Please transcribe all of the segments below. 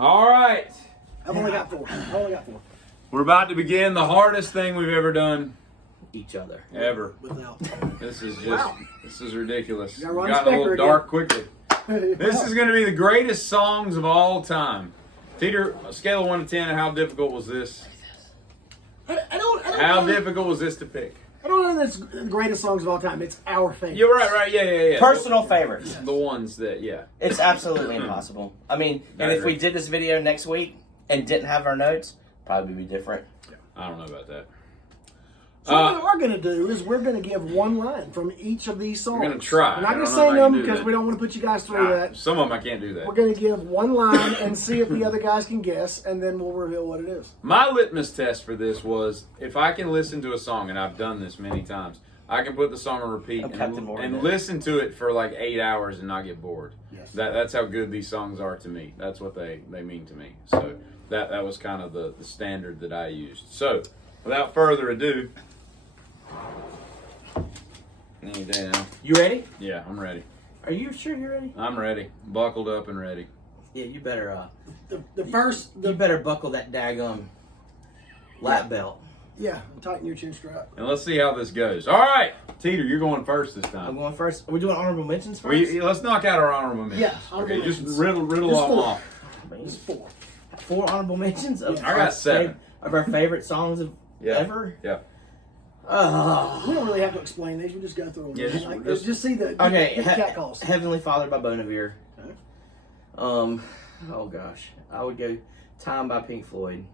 All right. I've only got four. We're about to begin the hardest thing we've ever done. Each other. Ever. Without. This is just, this is ridiculous. Got We've Ron gotten a little Specker dark quickly. This is going to be the greatest songs of all time. Peter, a scale of 1 to 10, how difficult was this? I don't How know. difficult was this to pick? I don't know that it's the greatest songs of all time. It's our favorite. You're right, yeah. Personal favorites. The ones that, yeah. It's absolutely impossible. I mean, I and if agree. we did this video next week and didn't have our notes, probably be different. I don't know about that. So what we're going to do is we're going to give one line from each of these songs. We're going to try. We're not I going to don't know sing if I can them do because that. we don't want to put you guys through that. Some of them I can't do that. We're going to give one line and see if the other guys can guess, and then we'll reveal what it is. My litmus test for this was if I can listen to a song, and I've done this many times, I can put the song on repeat and listen to it for like 8 hours and not get bored. Yes. That's how good these songs are to me. That's what they mean to me. So that was kind of the standard that I used. So without further ado, any day now. You ready? Yeah, I'm ready. Are you sure you're ready? I'm ready. Buckled up and ready. Yeah, you better. The first, You better buckle that daggum lap belt. yeah, tighten your chin strap. And let's see how this goes. All right, Teeter, you're going first this time. I'm going first. Are we doing honorable mentions first? Let's knock out our honorable mentions. Yeah, honorable okay, just mentions. riddle Just them four. off. It's four. 4 honorable mentions of I got 7. Of our favorite songs of ever. Yeah. We don't really have to explain these. We just go through them. Yeah, Just see the Okay, get the cat calls. Heavenly Father by Bonavere. Okay. Oh gosh, I would go Time by Pink Floyd.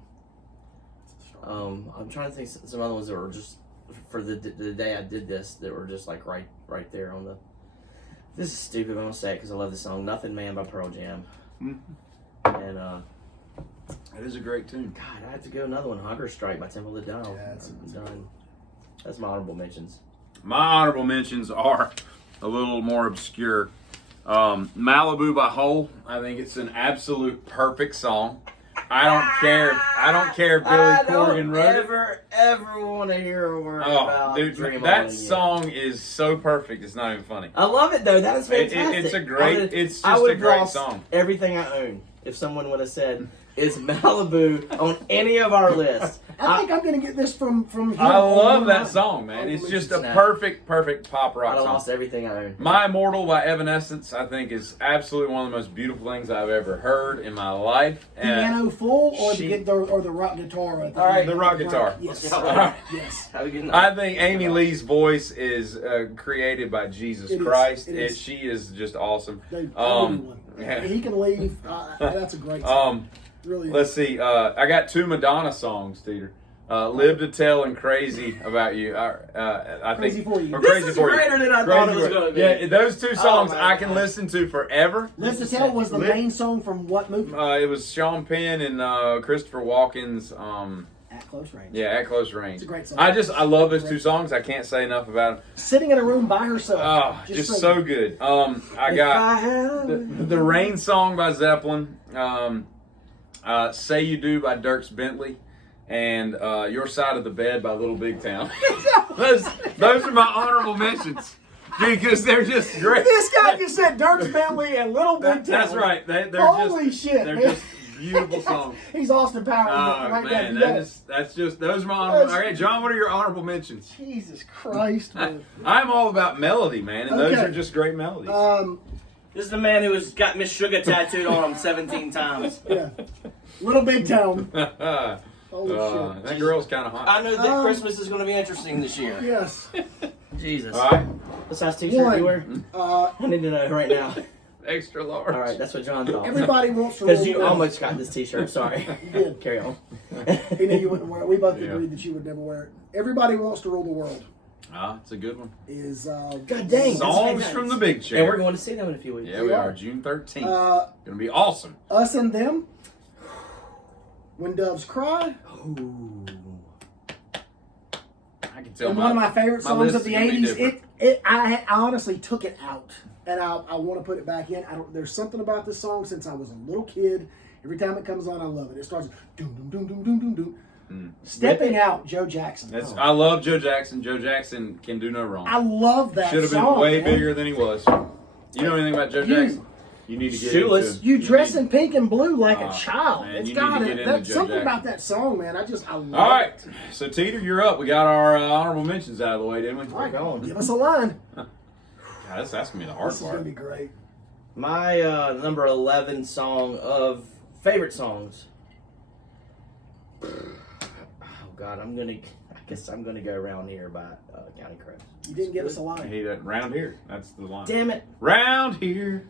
I'm trying to think some other ones that were just for the day I did this that were just like right there on the. This is stupid, but I'm gonna say it because I love the song "Nothing Man" by Pearl Jam. And That is a great tune. God, I have to go another one. Hunger Strike by Temple of the Dome. Yeah, that's done. That's my honorable mentions. My honorable mentions are a little more obscure. Malibu by Hole. I think it's an absolute perfect song. I don't care if Billy Corgan wrote it. Ever want to hear a word about dude, Dream that On again. song is so perfect. It's not even funny. I love it though. That is fantastic. It's a great. It's I just would a have great lost song. everything I own if someone would have said, "Is Malibu on any of our lists?" I think I'm going to get this from him. I love that song, man. It's just a Snap. perfect pop rock I song. lost everything I own. My Immortal by Evanescence, I think, is absolutely one of the most beautiful things I've ever heard in my life. Piano full or the rock guitar? Right there? All right, the rock guitar. Yes. All right. Yes. Have a good night. I think Amy Lee's voice is created by Jesus It is. Christ. It is. She is just awesome. Everyone. yeah. He can leave. That's a great song. Really. Let's see. I got 2 Madonna songs, Peter. Live to Tell and Crazy About You. I think Crazy For You. or This Crazy is For You. greater than I thought it Crazy was For- going to be. Yeah, those 2 songs my I can God. listen to forever. Live to Tell was the main song from what movie? It was Sean Penn and Christopher Walken's. At Close Range. Yeah, At Close Range. It's a great song. I love those 2 songs. I can't say enough about them. Sitting in a room by herself. Oh, just singing. so good. I got the Rain song by Zeppelin. Say You Do by Dierks Bentley. And Your Side of the Bed by Little Big Town. those are my honorable mentions. Because they're just great. This guy just said Dierks Bentley and Little Big Town. That's right. They're Holy just, shit, They're man. just beautiful songs. He's Austin Powers. Oh, right man. there. That's just, those are my honorable. All right, John, what are your honorable mentions? Jesus Christ, man. I'm all about melody, man. And those Okay. are just great melodies. This is the man who has got Miss Sugar tattooed on him 17 times. Yeah. Little Big Town. Holy shit. That girl's kind of hot. I know that Christmas is going to be interesting this year. Yes. Jesus. All right. What size t-shirt you wear? I need to know right now. Extra large. All right, that's what John thought. Everybody wants to rule Because the you world. almost got this t-shirt. Sorry. You did. Carry on. He knew you wouldn't wear it. We both Yeah. agreed that you would never wear it. Everybody Wants to Rule the World It's a good one. is God dang. Songs that's from the Big Chair. And we're going to see them in a few weeks. Yeah, we are. June 13th. Gonna be awesome. Us and Them. When Doves Cry. Ooh. I can tell And one of my favorite my songs list of the is gonna be 80s. different. I honestly took it out. And I want to put it back in. There's something about this song since I was a little kid. Every time it comes on, I love it. It starts doom doom doom doom doom doom doom. Stepping Out, Joe Jackson. I love Joe Jackson. Joe Jackson can do no wrong. I love that Should have been song, way man. bigger than he was. You know anything about Joe Jackson? You need to get Shoeless. into. You dress in pink and blue like a Oh, child. man, It's you got need to get into that's Joe something Jackson. about that song, man. I love All right, it. so Teeter, you're up. We got our honorable mentions out of the way, didn't we? All right, Go on. give us a line. God, that's gonna be the hard This is gonna part. be great. My number 11 song of favorite songs. Oh God, I guess I'm gonna go around here by County Crows. You didn't give us a line. Hey, that round here. That's the line. Damn it! Round here.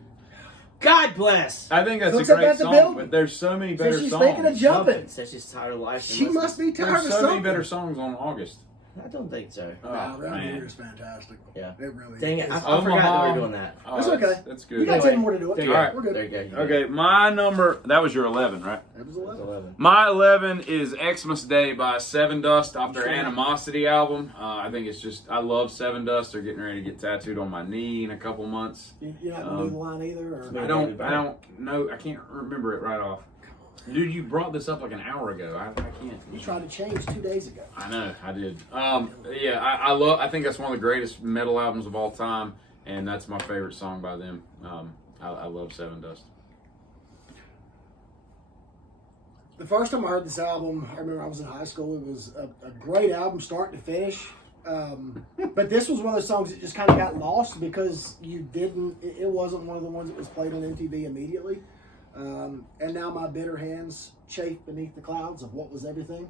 God bless. I think that's Cooks a up great at the song, building. but there's so many better So she's songs. thinking of jumping. Something says she's tired of life. She must be tired There's of so many something. better songs on August. I don't think so. Oh, Wow, Round man. Here is fantastic. Yeah. It really Dang it! is. I forgot that we were doing that. Oh, That's okay. That's You good. got Anyway, 10 more to do it. there you All go. right. We're good. There you go. Okay, my number. That was your 11, right? That was That's 11. 11. My 11 is Xmas Day by Seven Dust off their Sure. Animosity album. I think it's just, I love Seven Dust. They're getting ready to get tattooed on my knee in a couple months. You're not going to do the line either? Or? No. I don't know. I can't remember it right off. Dude, you brought this up like an hour ago. I can't. You tried to change 2 days ago. I know, I did. Yeah, I think that's one of the greatest metal albums of all time, and that's my favorite song by them. I love Seven Dust. The first time I heard this album, I remember I was in high school. It was a great album, start to finish. But this was one of those songs that just kind of got lost because it wasn't one of the ones that was played on MTV immediately. And now my bitter hands chafe beneath the clouds of what was everything.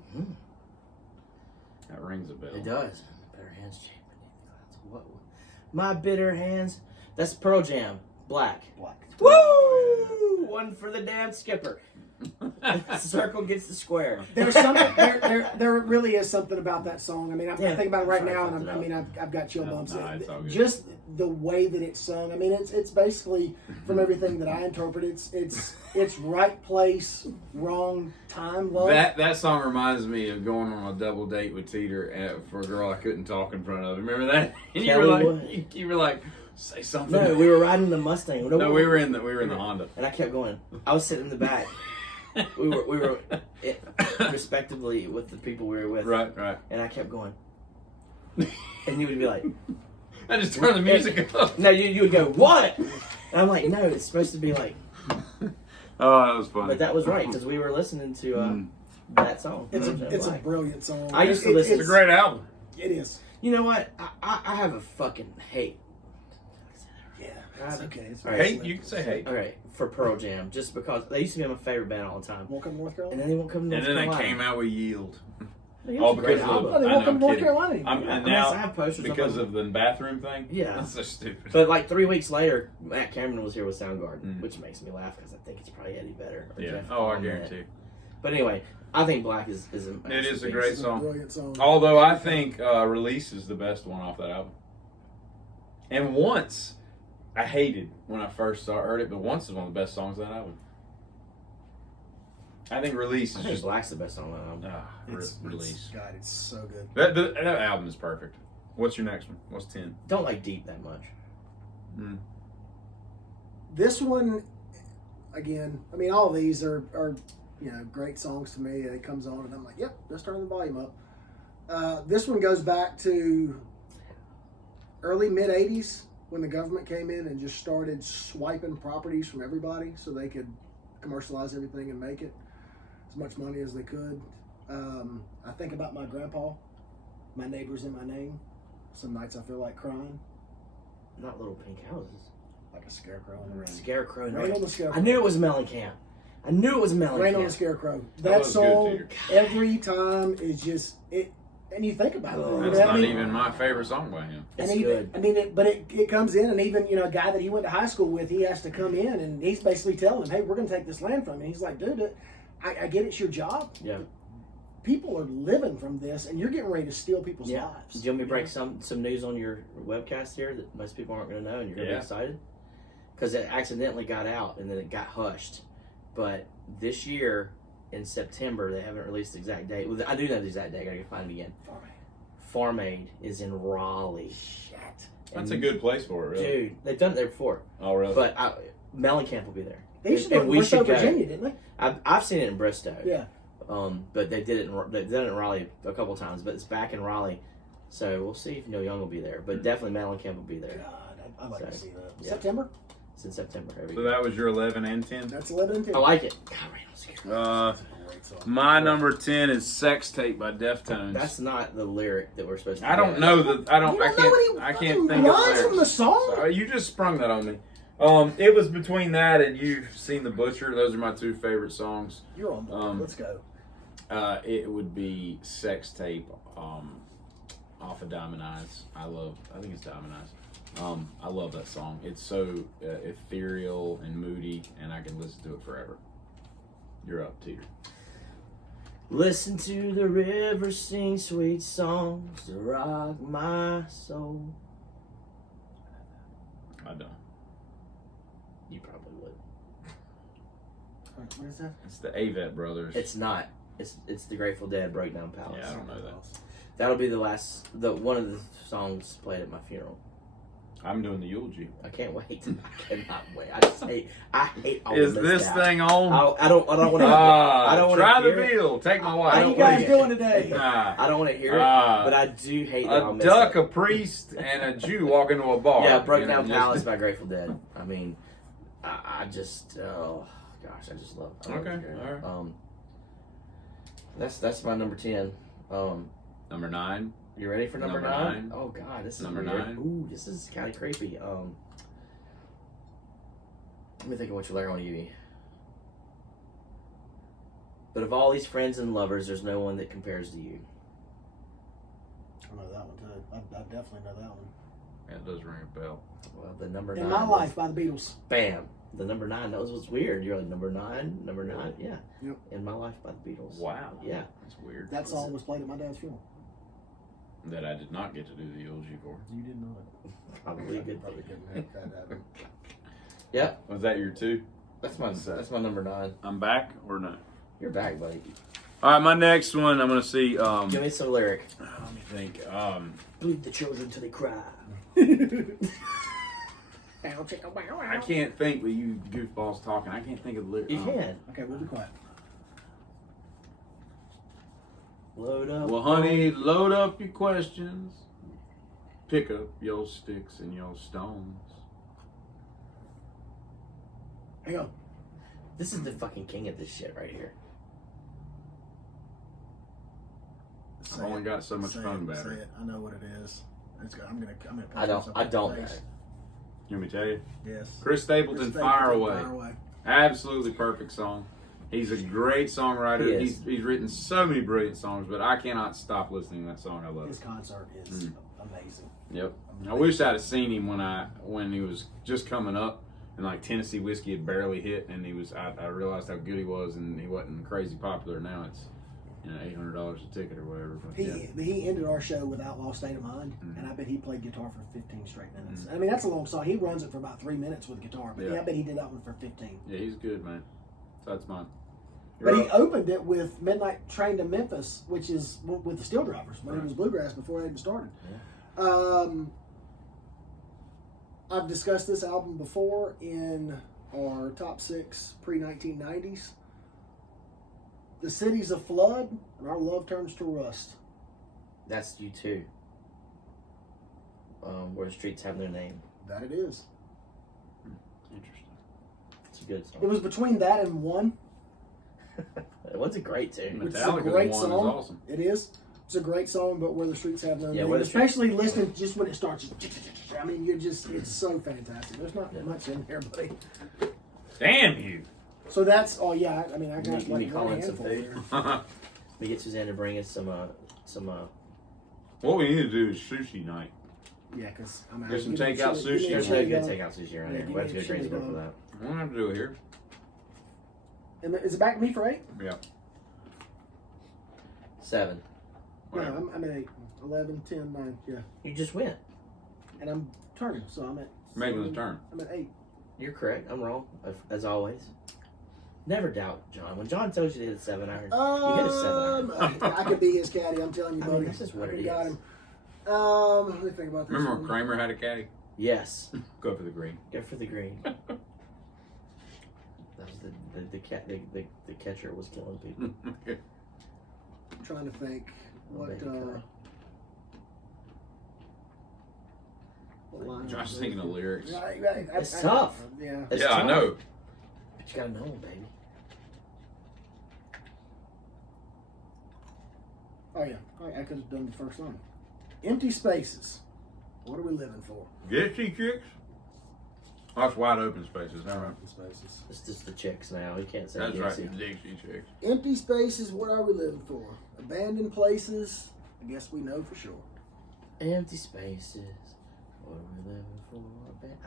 That rings a bell. It does. Bitter hands chafe beneath the clouds. What? My bitter hands. That's Pearl Jam. Black. Black. Woo! One for the damn skipper. Circle gets the square. There's something. There really is something about that song. I mean, I think about it right Sorry, now, fucked and it up. I've got chill bumps. No, it's all good. Just the way that it's sung. I mean, it's basically from everything that I interpret. It's right place, wrong time. Love. That song reminds me of going on a double date with Teeter for a girl I couldn't talk in front of. Remember that? And you were like, say something. No, we were riding the Mustang. No, we were in the Honda. And I kept going. I was sitting in the back. we were respectively with the people we were with. Right. And I kept going. And you would be like, I just turned the music up. no, you would go, what? And I'm like, no, it's supposed to be like. Oh, that was funny. But that was right because we were listening to that song. It's a Black. brilliant song. I used to listen. It's a great album. It is. You know what? I have a fucking hate. Yeah. It's okay. It's Hate? You can say hate. All right, for Pearl Jam, just because they used to be my favorite band all the time, Won't come to North and Carolina. then they won't come to And North then they Carolina. came out with Yield. It all was a great because of album. Oh, they I won't know, come to North kidding. Carolina anymore. And I now, have posters because up of the bathroom thing? Yeah. That's so stupid. But like 3 weeks later, Matt Cameron was here with Soundgarden, which makes me laugh because I think it's probably Eddie Vedder. Or Yeah. Jeff Oh, I Lynne. guarantee. But anyway, I think Black is a It is a masterpiece. great It's a song. brilliant song. Although I think Release is the best one off that album. And Once, I hated when I first heard it, but Once is one of the best songs on that album. I think Release I is think just Black's the best song on the album. Release. God, it's so good. That album is perfect. What's your next one? What's 10? Don't like Deep that much. This one, again, I mean, all of these are great songs to me. It comes on and I'm like, yep, let's turn the volume up. This one goes back to early mid 80s when the government came in and just started swiping properties from everybody so they could commercialize everything and make it as much money as they could. I think about my grandpa, my neighbors in my name. Some nights I feel like crying, Not Little Pink Houses. like a scarecrow in the rain. Scarecrow. Rain on the Scarecrow. I knew it was Mellencamp. I knew it was Mellencamp. Rain on the Scarecrow. That That was song good, every time is just it. And you think about it. That's I not mean, even my favorite song by him. And It's even, good. I mean, it comes in, and even a guy that he went to high school with, he has to come in, and he's basically telling him, "Hey, we're going to take this land from you." And he's like, "Dude, I get it's your job. Yeah. People are living from this, and you're getting ready to steal people's Yeah. lives." Do you want me to break some news on your webcast here that most people aren't going to know and you're going to Yeah. be excited? Because it accidentally got out and then it got hushed. But this year in September, they haven't released the exact date. Well, I do know the exact date. I got to find it again. Farm Aid is in Raleigh. Shit. That's a good place for it, really. Dude, they've done it there before. Oh, really? But Mellencamp will be there. They used to do it in we Bristow, should go. Virginia, didn't they? I've seen it in Bristow. Yeah. But they've done it in Raleigh a couple times, but it's back in Raleigh. So we'll see if Neil Young will be there. But definitely Mellencamp will be there. God, I'd like to see that. Yeah. September? It's in September every So year. that was your 11 and 10? That's 11 and 10. I like it. God, Randall's here. My number 10 is Sex Tape by Deftones. That's not the lyric that we're supposed to. I don't know the. I can't think of lines from the lyrics. song. So, you just sprung that on me. It was between that and You've Seen the Butcher. Those are my two favorite songs. You're on board. Let's go. It would be Sex Tape off of Diamond Eyes. I think it's Diamond Eyes. I love that song. It's so ethereal and moody, and I can listen to it forever. You're up, Teeter. Listen to the river sing sweet songs to rock my soul. I don't. You probably would. What is that? It's the Avett Brothers. It's not. It's the Grateful Dead Breakdown Palace. Yeah, I don't know that. That'll be one of the songs played at my funeral. I'm doing the eulogy. I can't wait. I cannot wait. I hate all Is of this thing on? I don't want to. I don't want to try the hear it. meal. Take my wife. How you guys doing today? I don't want to hear it, but I do hate that I'll A miss duck, it. a priest, and a Jew walk into a bar. Yeah, Breakdown You know, Palace by Grateful Dead. I mean, I just oh gosh, I just love it. Okay, all right. That's my number 10. Number 9. You ready for number Number 9? nine. Oh God, this is Number weird. 9. Ooh, this is kind of creepy. Let me think of which layer I want to give you. But of all these friends and lovers, there's no one that compares to you. I know that one too. I definitely know that one. Yeah, it does ring a bell. Well, the number 9. In My Life by the Beatles. Bam. The number 9. That was what's weird. You're like number 9. Yeah. Yep. In My Life by the Beatles. Wow. Yeah. That's weird. That song was played at my dad's funeral. That I did not get to do the eulogy for. You didn't know it. Probably a good Probably thing. couldn't make that happen. Yep. Was that your 2? That's my number 9. I'm back or not? You're back, buddy. All right, my next one. I'm gonna see. Give me some lyric. Let me think. Bleed the children till they cry. I can't think with you goofballs talking. I can't think of the lyrics. You can. Okay, we'll be quiet. Load up. Well, honey, load up your questions. Pick up your sticks and your stones. Hang on. This is the fucking king of this shit right here. I've only got so much phone battery. Say it. I know what it is. It's good. I'm gonna. I don't know. You want me to tell you? Yes. Chris Stapleton, Fire Away. Fire Away. Absolutely perfect song. He's a great songwriter. He is. He's written so many brilliant songs, but I cannot stop listening to that song. I love His it. concert is amazing. Yep. I wish I'd have seen him when he was just coming up, and like Tennessee Whiskey had barely hit, and I realized how good he was, and he wasn't crazy popular. Now it's $800 a ticket or whatever. But, He ended our show with Outlaw State of Mind, and I bet he played guitar for 15 straight minutes. I mean, that's a long song. He runs it for about 3 minutes with guitar, but I bet he did that one for 15. Yeah, he's good, man. So that's mine. But he opened it with Midnight Train to Memphis, which is with the Steel Drivers, when it was bluegrass before they even started. Yeah. I've discussed this album before in our top 6 pre-1990s. The city's a flood, and our love turns to rust. That's you too. Where the streets have their name. That it is. Interesting. It's a good song. It was between that and One. It was a great tune. It's a Metallica's great One song. is awesome. It is. It's a great song, but Where the Streets Have No Name. Where the Streets- Especially listening just when it starts. I mean, it's so fantastic. There's not much in there, buddy. Damn you! So that's, I got You like call one in some handful food? there. We get Suzanne to bring us some What we need to do is sushi night. Yeah, because I'm out. Get some Give me takeout chili- give me sushi. a There's chili no good dog. takeout sushi around Yeah, here. give We have me to a go to chili Greensboro for dog. that. We don't have to do it here. And is it back to me for 8? Yeah. 7. Whatever. No, I'm at 8. 11, 10, 9, yeah. You just went. And I'm turning, so I'm at... Making the turn. I'm at 8. You're correct. I'm wrong, as always. Never doubt John. When John tells you to hit a 7, I heard you hit a 7. I could be his caddy, I'm telling you, I buddy. mean, this is what I it got is. him. Let me think about this. Remember one. when Kramer had a caddy? Yes. Go for the green. Go for the green. That was the catcher was killing people. I'm trying to think. What Josh's thinking of lyrics. It's tough. Yeah. It's Yeah, tough. I know. But you gotta know them, baby. Oh yeah, I could have done the first line. Empty spaces. What are we living for? Dixie Chicks? That's wide open spaces. All right. Empty spaces. It's just the chicks now. You can't say That's Dixie. right. Dixie Chicks. Empty spaces. What are we living for? Abandoned places. I guess we know for sure. Empty spaces. What are we living for?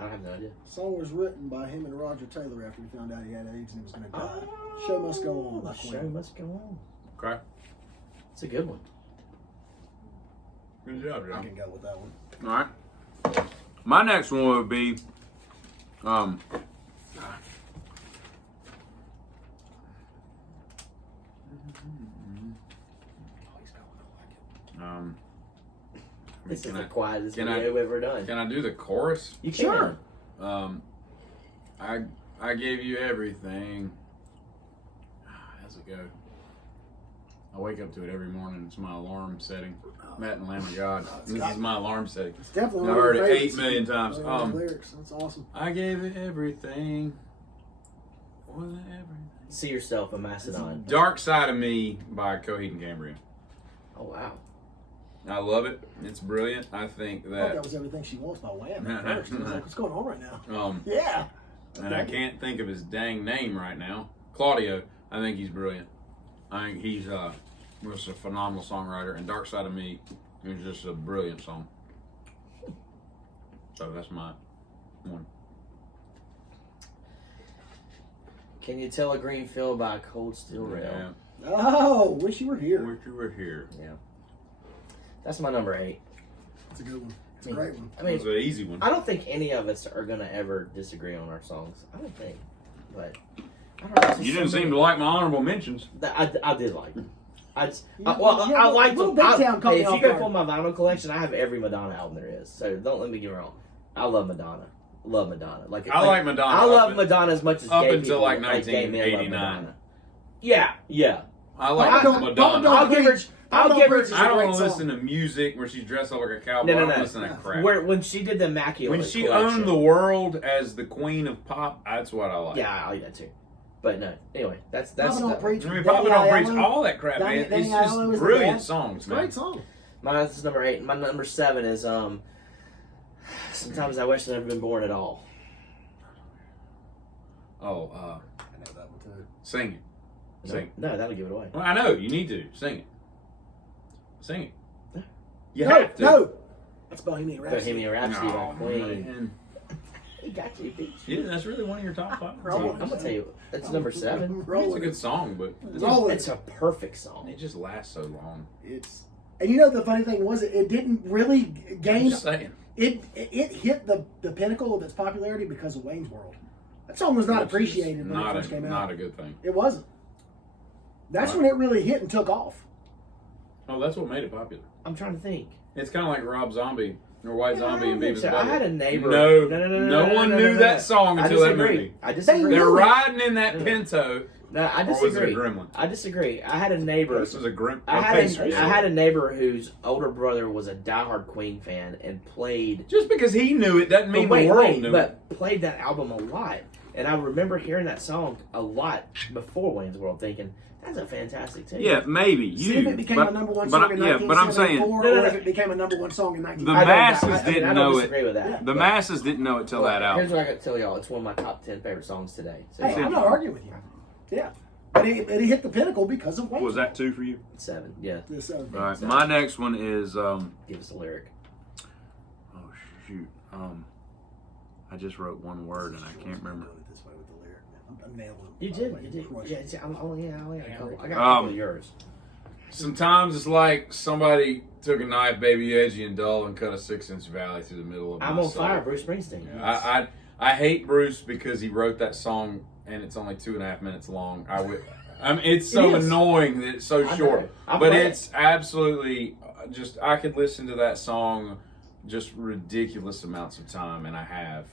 I have no idea. The song was written by him and Roger Taylor after he found out he had AIDS and he was going to die. Show Must Go On. The by show Queen. must go on. Okay. It's a good one. Good job, I John. can go with that one. All right. My next one would be, This is can the I- quietest can video we've ever done. can I do the chorus? You can. Sure. I gave you everything. How's it go? I wake up to it every morning. It's my alarm setting. Matt and Lamb of God. This is my alarm setting. It's definitely I've one of heard your it 8 favorites. million times. One of the lyrics. That's awesome. I gave it everything. More than everything. See yourself in Macedon. Dark Side of Me by Coheed and Cambria. Oh wow. I love it. It's brilliant. I think I thought that that. was Everything She Wants by Wham at first. I was like, what's going on right now? Yeah. And I can't think of his dang name right now. Claudio. I think he's brilliant. I think he's was a phenomenal songwriter. And Dark Side of Me is just a brilliant song. So that's my one. Can you tell a green field by a cold steel rail? Yeah. Oh, wish you were here. Wish you were here. Yeah. That's my number 8. It's a good one. It's a I mean- great one. I It mean, was an easy one. I don't think any of us are gonna ever disagree on our songs. I don't think, but I don't know. it's just You didn't so seem many- to like my honorable mentions. I did like them. I just, Yeah, well, yeah, I like Little them. Big Town caught me If you off go guard. pull my vinyl collection, I have every Madonna album there is. So don't let me get me wrong. I love Madonna. Love Madonna. I like Madonna. I love up Madonna as much as up gay until, people, like, gay men love 1989. Madonna. Yeah, yeah. I like Papa Don't- Madonna. Papa Don't I'll give her. Preach. I'll Papa give Don't her. Preach is I a don't great want to song. listen to music where she's dressed up like a cowboy. No, no, I no. don't listen to that crap. When she did the Immaculate When she collection, owned the world as the queen of pop, that's what I like. Yeah, I like that too. But no, anyway, that's Papa Don't Preach. I mean, Danny Papa Don't Preach, Aiello. all that crap, Danny- man. It's Danny just Aiello is the brilliant best. songs, It's a man. great song. Mine's number 8. My number 7 is Sometimes I Wish I'd Never Been Born at All. Oh, I know that one too. sing it. No, Sing. no, that'll give it away. Well, I know, you need to. Sing it. Sing it. You no, have to. no. That's Bohemian Rhapsody. Bohemian Rhapsody by Oh, Queen. man. He got you, beat you. Yeah, that's really one of your top 5. Roll I'm gonna tell you, it's number 7. It's a good song, but Roll It's a perfect song. it just lasts so long. And you know the funny thing was it didn't really I'm gain. just saying. It hit the pinnacle of its popularity because of Wayne's World. That song was not Which is appreciated when it not first a, came out. Not a good thing. It wasn't. That's Right. when it really hit and took off. Oh, that's what made it popular. I'm trying to think. It's kind of like Rob Zombie or White Yeah, Zombie I and don't think Beavis so. and I Butthead. had a neighbor. No one knew that song I until that disagree. movie. I disagree. They're No. riding in that No. Pinto. No, I Or was it a disagree. gremlin? I disagree. I had a neighbor. This is a grim. I pastry. had a neighbor whose older brother was a diehard Queen fan and played. Just because he knew it doesn't mean but the world knew it. but played that album a lot. And I remember hearing that song a lot before Wayne's World, thinking that's a fantastic tune. Yeah, maybe See you. if it became but, a number one but, song in yeah, but I'm saying 1974 No, no, or no. if it became a number one song in the 1990. masses didn't I don't know disagree it. with that. The masses didn't know it till that Here's album. what I got to tell y'all. It's one of my top 10 favorite songs today. So Hey, I'm not arguing with you. Yeah. But it hit the pinnacle because of Wayne. Was that 2 for you? 7. Yeah. This, All right. My next one is. Give us a lyric. Oh shoot. I just wrote one word and I can't remember. This way with the lyric, man. I'm nailing it. You By the did. way. You did. Crushing Yeah. it. See, I only got a couple. I got a Um, couple of yours. Sometimes it's like somebody took a knife, baby, edgy and dull, and cut a 6-inch valley through the middle of my I'm on soul. fire, Bruce Springsteen. I hate Bruce because he wrote that song and it's only 2.5 minutes long. I mean, it's so It is. annoying that it's so I know. short, I but play it. it's absolutely just. I could listen to that song just ridiculous amounts of time, and I have.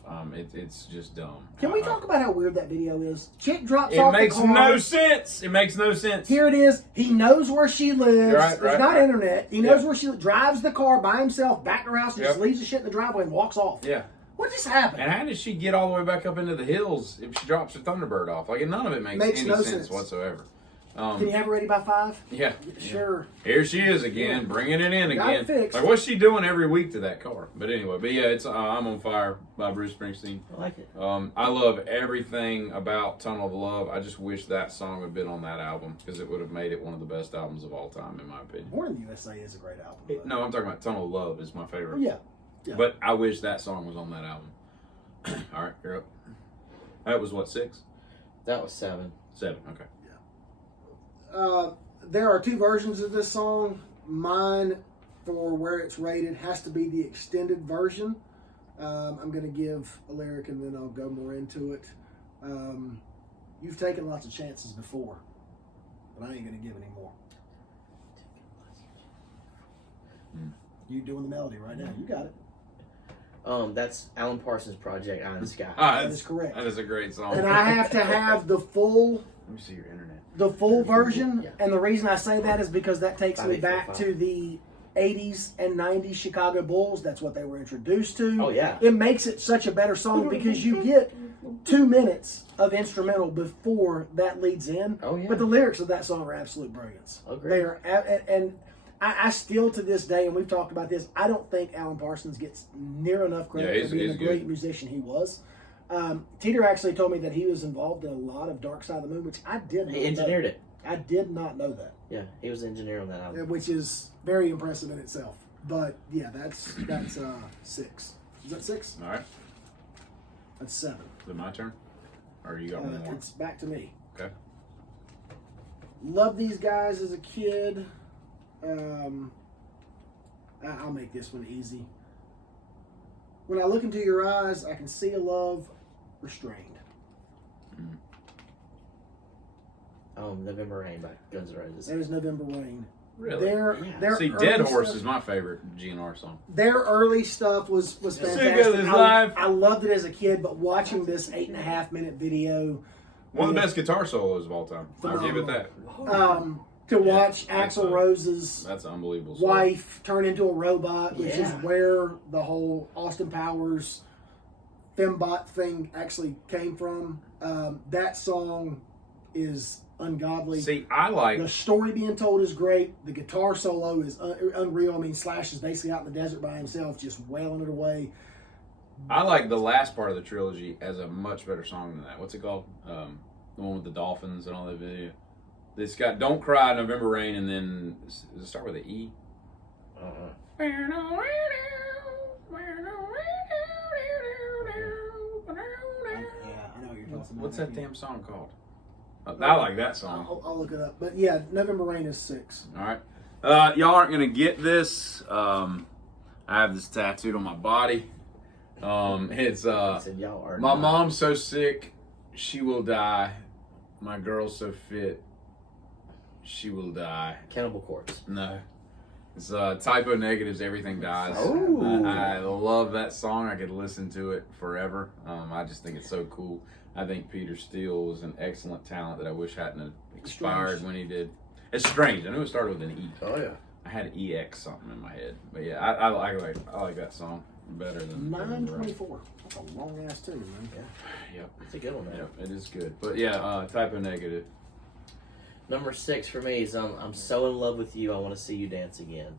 It's just dumb. Can we talk about how weird that video is? Chick drops It off makes the car. no sense. It makes no sense. Here it is. He knows where she lives. Right, There's right, not right. internet. He knows where she drives the car by himself back to her house and just leaves the shit in the driveway and walks off. Yeah. What just happened? And how did she get all the way back up into the hills if she drops her Thunderbird off? Like, none of it makes any no sense whatsoever. Can you have it ready by 5? Yeah. Sure. Here she is again, bringing it in Got it again. fixed. Like, what's she doing every week to that car? But anyway, it's I'm on Fire by Bruce Springsteen. I like it. I love everything about Tunnel of Love. I just wish that song had been on that album because it would have made it one of the best albums of all time, in my opinion. Born in the USA is a great album. No, I'm talking about Tunnel of Love is my favorite. Yeah. But I wish that song was on that album. All right, you're up. That was what, 6? That was 7. 7, okay. There are 2 versions of this song. Mine, for where it's rated, has to be the extended version. I'm going to give a lyric and then I'll go more into it. You've taken lots of chances before, but I ain't going to give any more. You doing the melody right now. You got it. That's Alan Parsons' project, Eye in the Sky. That is correct. That is a great song. And I have to have the full Let me see your internet. version. Yeah. And the reason I say that is because that takes me back 5. to the 80s and 90s Chicago Bulls. That's what they were introduced to. Oh, yeah. It makes it such a better song because you get 2 minutes of instrumental before that leads in. Oh, yeah. But the lyrics of that song are absolute brilliance. Agreed. They are, and I still to this day, and we've talked about this, I don't think Alan Parsons gets near enough credit for being the great musician he was. Teeter actually told me that he was involved in a lot of Dark Side of the Moon, which I did not know. He engineered it. I did not know that. Yeah, he was the engineer on that album. Which is very impressive in itself. But yeah, that's 6. Is that 6? All right. That's 7. Is it my turn? Or you got one more? It's back to me. Okay. Love these guys as a kid. I'll make this one easy. When I look into your eyes, I can see a love restrained. November Rain by Guns N' Roses. There's November Rain. Really? Their See, early Dead Horse stuff- is my favorite GNR song. Their early stuff was fantastic. Sick of this life. I loved it as a kid, but watching this 8.5-minute video, One of the best guitar solos of all time. I'll give it that. to watch Axl Rose's That's an unbelievable song. wife turn into a robot, which is Yeah. where the whole Austin Powers fembot thing actually came from. That song is ungodly. See, I like... The story being told is great. The guitar solo is unreal. I mean, Slash is basically out in the desert by himself, just wailing it away. I like the last part of the trilogy as a much better song than that. What's it called? The one with the dolphins and all that video. It's got Don't Cry, November Rain, and then does it start with an E? Yeah, I know what you're talking about. What's that damn song called? I like that song. I'll look it up. But yeah, November Rain is 6. All right. Y'all aren't going to get this. I have this tattooed on my body. It's I said, y'all are my not. mom's so sick, she will die. My girl's so fit, she will die. Cannibal Corpse. No. It's Typo Negative's Everything Dies. Oh. I love that song. I could listen to it forever. I just think it's so cool. I think Peter Steele was an excellent talent that I wish hadn't expired when he did. It's strange. I knew it started with an E. Oh, yeah. I had EX something in my head. But yeah, I like that song better than 9:24. That's a long ass tune, man. Yep. It's a good one, man. Yep, it is good. But yeah, Typo Negative. Number 6 for me is I'm so in love with you, I want to see you dance again.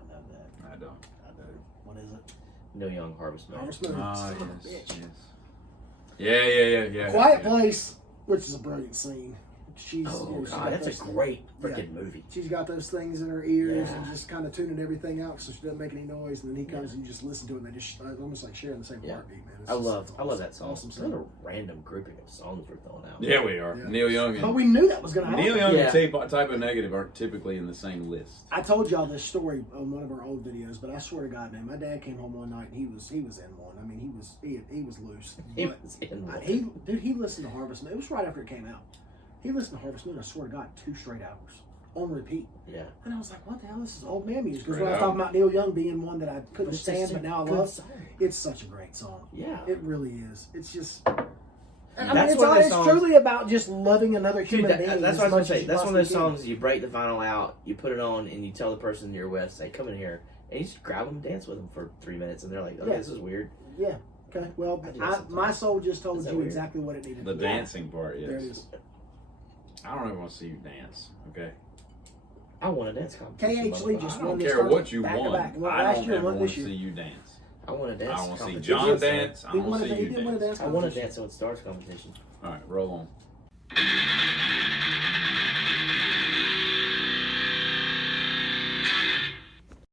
I know that. I don't. I do. What is it? Neil Young, Harvest Moon. Harvest Moon. Ah, Son of a yes, bitch. yes. Yeah. Quiet Place, which is a brilliant scene. She's, Oh, she's God, got that's a those- great freaking movie. She's got those things in her ears Yeah. and just kind of tuning everything out so she doesn't make any noise. And then he comes and you just listen to it and they just it's almost like sharing the same Yeah. heartbeat, man. It's I just- love it's that song. Awesome It's not scene. a random grouping of songs we're throwing out. Yeah, we are. Yeah. Neil Young But and we knew that was going to happen. Neil Young Yeah. and Typo Negative aren't typically in the same list. I told y'all this story on one of our old videos, but I swear to God, man, my dad came home one night and he was in one. I mean, he was loose. He But was in one. he listened to Harvest Moon. It was right after it came out. He listened to Harvest Moon, I swear to God, 2 straight hours on repeat. Yeah. And I was like, what the hell? This is old man music. Because Great when I was talking about Neil Young being one that I couldn't But it's stand, such but a now I good love, song. it's such a great song. Yeah. It really is. It's just. I mean, That's it's, one of those it's songs- truly about just loving another Dude, human being. that's as what I was much gonna say. as you That's one of those possibly can. songs you break the vinyl out, you put it on, and you tell the person you're with, say, "Come in here," and you just grab them and dance with them for 3 minutes, and they're like, "Okay, Yeah. this is weird." Yeah. Okay. Well, I do that sometimes. my soul just told Is that you weird? exactly what it needed. The to be. dancing part, yes. There it is. I don't ever want to see you dance. Okay. I want a dance competition. KH Lee motherfucker. just I won don't this care what tournament you back to won. back. Won I last don't year and ever won want this to year. see you dance. I want a dance. I don't want to see competition. John dance. I He want won to a- see he you did win a dance. dance I want a competition. dance with stars competition. All right, roll on.